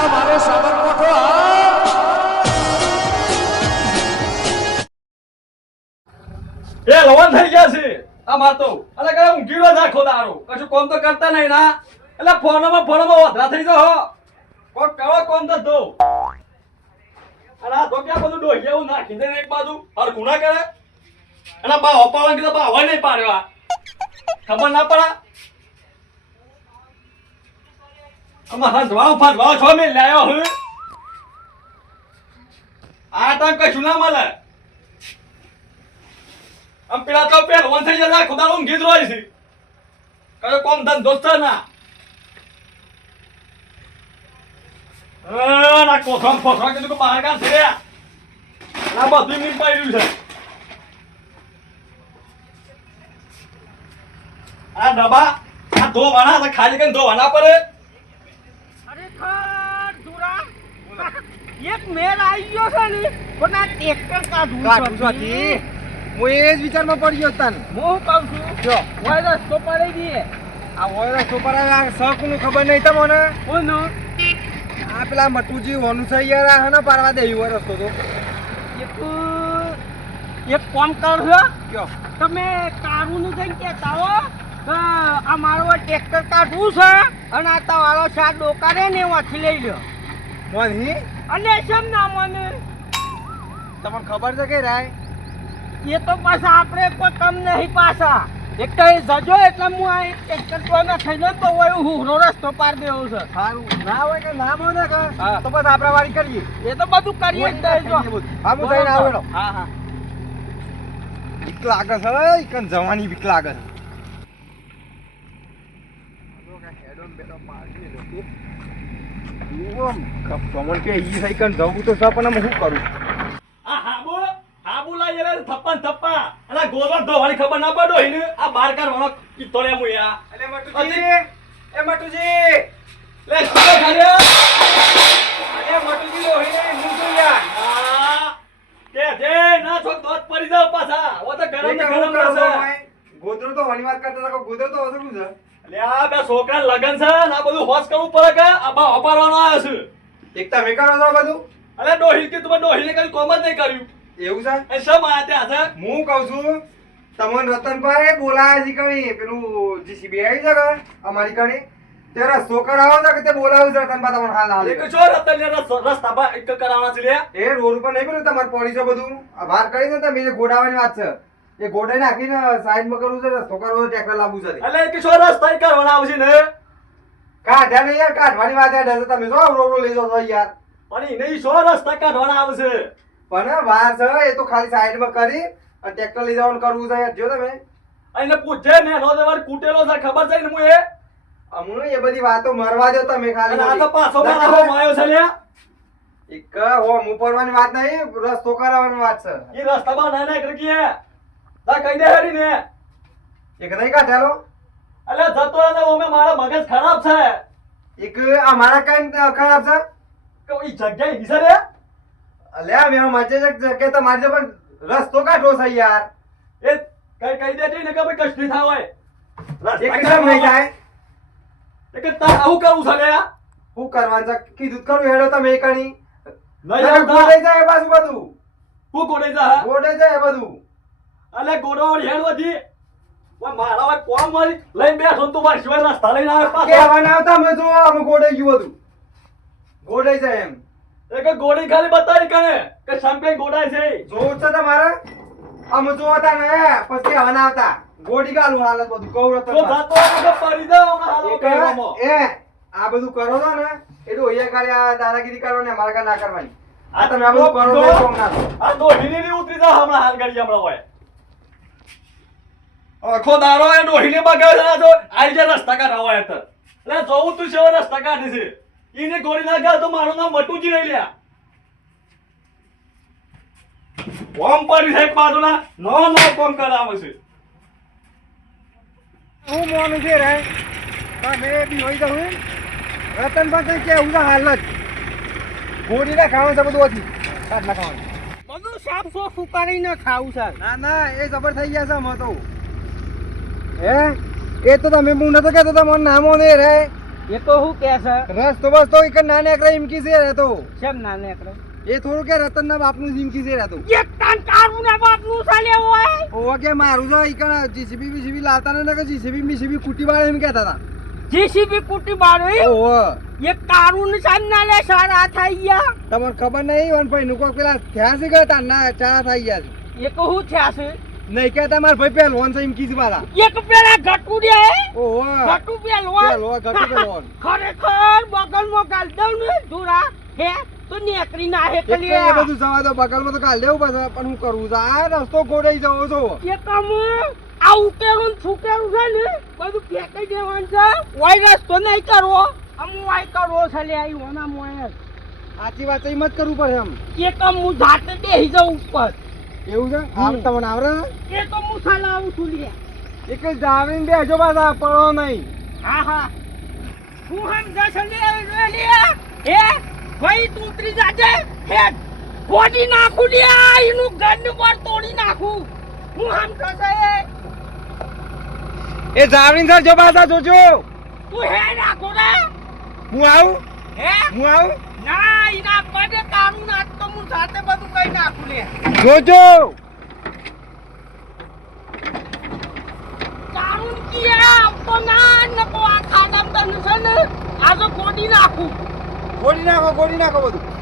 આ મારો સાબરકોઠો એ લવન થઈ ગયા છે આ મારતો અલે કઈ ઊંઘીડો નાખો દારો કશું કોમ તો કરતા નહીં ના એટલે ફોનમાં વધરા થઈ જાઓ કોક કરો કોમ તો દો અને આ તો ક્યાં બધું ડોહી એવું નાખી દે એક બાજુ और ગુના કરે અને બા અપાવન કીધા બા હોય નહીં પાડ્યો ખબર ના પડે આમાં હંધવાઓ ફાંધવાઓ છો મેં લાયો હું આ ટાઈમ કશું ના મળે આમ પેલા તો પેલ વન થઈ જાય ખુદા ઊંઘી જ રહી છે કયો કોમ ધન દોસ્ત ના ના કોથમ ફોથમ કીધું કે બહાર કામ છે ના બધું નીમ પાડ્યું છે આ ડબ્બા આ ધોવાના ખાલી કરીને ધોવાના પડે એક મેલ આવી ગયો છે ને પણ આ ટ્રેક્ટર કાઢું છું હું એ જ વિચારમાં પડ્યો તન હું કહું છું જો હોય રસ્તો પડી ગઈ આ વોયરસ ઉપર આ શક નું ખબર નહીં તમને કોનું આ પેલા મટુજી હોનું છે યાર આ હને પાડવા દે એવો રસ્તો તો એક કામ કરજો કયો તમે કારું નું કઈ કહેતા હો આ મારો ટ્રેક્ટર કાઢવું છે અને આ તમારો સાત ડોકારે ને વાંચી લઈ લો મોની અને શેમ ના મને તમને ખબર છે કે રાય એ તો પાછા આપણે કોઈ કમ નહીં પાછા એક તો એ જજો એટલે હું આ ટ્રેક્ટર ટોના થઈને તો હોય હુંનો રસ્તો પાર દેવો છે સારું ના હોય કે ના હોય ને કે હા. તો બસ આપણે વારી કરીએ એ તો બધું કરીએ જ દઈશું. હા હું જઈને આવેલો હા હા બીક લાગે છે ઈકન જવાની બીક લાગે છે કમલ કે ઈ સાઈકલ જવું તો છે પણ હું શું કરું આ હાબુ લાયેલા થપ્પા ને થપ્પા અને ગોળવા ધોવાની ખબર ના પડો ઈને આ બાર કાઢવાનો કીધો લે મુયા અલે મટુજી એ મટુજી લે ખબર ખાલ્યા અલે મટુજી લોહી ને હું તો યાર આ કે જે ના છોક દોત પડી જાવ પાછા ઓ તો ગરમ ને ગરમ રહેશે ગોદરો તો ઘણી વાત કરતા હતા ગોદરો તો અસરું છે લે આ બે છોકરા લગન છે ને આ બધું હોશ કરવું પડે કે આ બા અપારવાનો આવ્યો છે એક તમે કરો છો બધું અલે ડોહી કે તમે ડોહીને કઈ કોમ જ નહીં કર્યું એવું છે એ શમ આ ત્યાં છે હું કહું છું તમને રતનભાઈ બોલાયા છે કણી પેલું જીસીબી આવી છે કે અમારી કણી તે રસ્તો કરાવો છે કે તે બોલાવ્યું છે રતનભાઈ તમને હાલ હાલ એક છો રતન રસ્તા પર એક કરાવવાના છે લે એ રોડ ઉપર નહીં પેલું તમારે પડી છે બધું આ બહાર કરી ને તમે એ ગોડાવાની વાત છે એ ગોડાઈ નાખીને સાઈડમાં કરવું છે રસ્તો કરવો છે ટ્રેક્ટર લાવવું છે અલે એક છો રસ્તા કરવાના આવશે ને કાઢ્યા નહીં યાર કાઢવાની વાત યાર તમે જો રોડ લઈ જાઓ છો યાર પણ એને સો રસ્તા કાઢવાના આવશે પણ વાર છે એ તો ખાલી સાઈડમાં કરી અને ટ્રેક્ટર લઈ જવાનું કરવું છે યાર જો તમે એને પૂછે ને નો દેવાર કૂટેલો છે ખબર છે ને હું એ અમને એ બધી વાતો મરવા દો તમે ખાલી અને આ તો પાછો મારો માયો છે લ્યા એક હોમ ઉપરવાની વાત નહીં રસ્તો કરાવવાની વાત છે એ રસ્તામાં ના ના કરકી તા કહી દે હેડી ને એક નહીં કાઢેલો અલે જતો ને ઓમે મારા મગજ ખરાબ છે એક અમારા કઈ ખરાબ છે કે ઈ જગ્યાએ વિસરે અલ્યા મેં મજે કે તમારે પણ રસ્તો કાઢો છે યાર એ કહી દેતી ને કે ભાઈ કશું નહીં થાય એક કેમ નહીં થાય એ કે તા આવું કરવું છે લ્યા શું કરવાનું છે કીધું કરું હેડો તમે કણી નહીં ગોડાઈ જાય પાછું બધું હું કોડે જા ગોડાઈ જાય બધું અલે ગોડોડ હેડ વધી ઓય મારા વાત કોમ મારી લઈને બેઠો તું મારી સિવાય રસ્તા લઈને આવે પાછો કહેવાના આવતા અમે જો અમે ગોડાઈ ગયું બધું ગોડાઈ જાય એમ એ કે ગોળી ખાલી બતાવી કરે કે સંપે ગોડાય છે જોવું છે તમારે અમે જોતા ને પછી કહેવાના આવતા ગોડી ગાલું હાલત બધું કૌરત તો જાતો કે પડી જાવ હાલો કહેવામાં એ આ બધું કરો છો ને એટલું અહીંયા ખાલી આ દાદાગીરી કરવાની અમારે કાંઈ ના કરવાની આ તમે આ બધું કરો છો એ કોમ ના કરો. આ ડોહીની ની ઉતરી જા હમણાં હાલ કરી હમણાં હોય આખો દારો એ ડોહીને બગાડે છે તો આઈ જે રસ્તા કાઢવા હોય તો એટલે જોવું તું છે રસ્તા કાઢી છે ઈને ગોળી ના ગાલ તો મારું નામ મટુજી રહી લ્યા કોમ પડી છે એક બાજુના નો કોમ કરાવે છે હું મોનું છે રે તમે બી હોય જવું રતનભાઈ કઈ કેવું છે હાલ જ ગોળી ના ખાવાનું છે બધું ઓછી કાઢ ના ખાવાનું બધું સાફ સોફ કરીને ખાવું છે ના ના એ જબર થઈ ગયા છે અમે તો હે એ તો તમે હું નતો કહેતો તમને નામો ને રે એ તો શું કે છે રસ્તો બસ તો એક ના નીકળે ઈમકી છે રહેતો કેમ ના નીકળે એ થોડું કે રતનના બાપનું ઈમકી છે રહેતો એક તાન તારું ના બાપનું ચાલે હોય ઓવા કે મારું છે ઈકણ જીસીબી બીસીબી લાવતા ને કે જીસીબી બીસીબી કુટી વાળા એમ કહેતા હતા જીસીબી કુટી બાળી ઓહો એક તારું સાન ના લે સારા થઈ ગયા તમને ખબર નહીં વન ભાઈ નું કોઈ પેલા થયા છે કે તારના ચારા થઈ ગયા છે એ તો શું થયા છે નહીં કહેતા મારા ભાઈ પહેલવાન છે ઈમકી છે પાછા એક પેલા ઘટુ રે ઓહો ઘટુ પેલવાન પહેલવાન ઘટુ પહેલવાન ખરેખર બગલમાં ગાલ દઉં ને ધુરા હે તો નીકળી ના હે એટલે કલી એ બધું જવા દો બગલમાં તો કાલ દેવું પડશે પણ હું કરું છું આ રસ્તો ગોડાઈ જવો છો એ કામ આ ઉકેરું ફૂકેરું છે ને બધું ફેંકી દેવાનું છે ઓય રસ્તો નહીં કરવો અમુ વાય કરવો છે લે આઈ ઓના મોય સાચી વાત એમ જ કરવું પડે એમ એ કામ હું જાતે બેહી જાઉં ઉપર એવું છે આમ તમને આવડે એ તો હું સલાવું છું લે એક જ જાવીને બેજો પાછા પડો નહીં હા હા હું હમ જશે લે લે હે ભાઈ તું ઉતરી જાજે હે ગોડી નાખું લે એનું ગંડ પર તોડી નાખું હું હમ જશે એ જાવીને સર જો પાછા જોજો તું હે નાખો રે હું આવું હે હું આવું ના ઈના પદે તારું નાખ તો હું સાથે બધું કઈ નાખું લે જોજો તારું કી આવતો ના નકો આ ખાડા તન છે ને આ તો ગોડી નાખું ગોળી નાખો બધું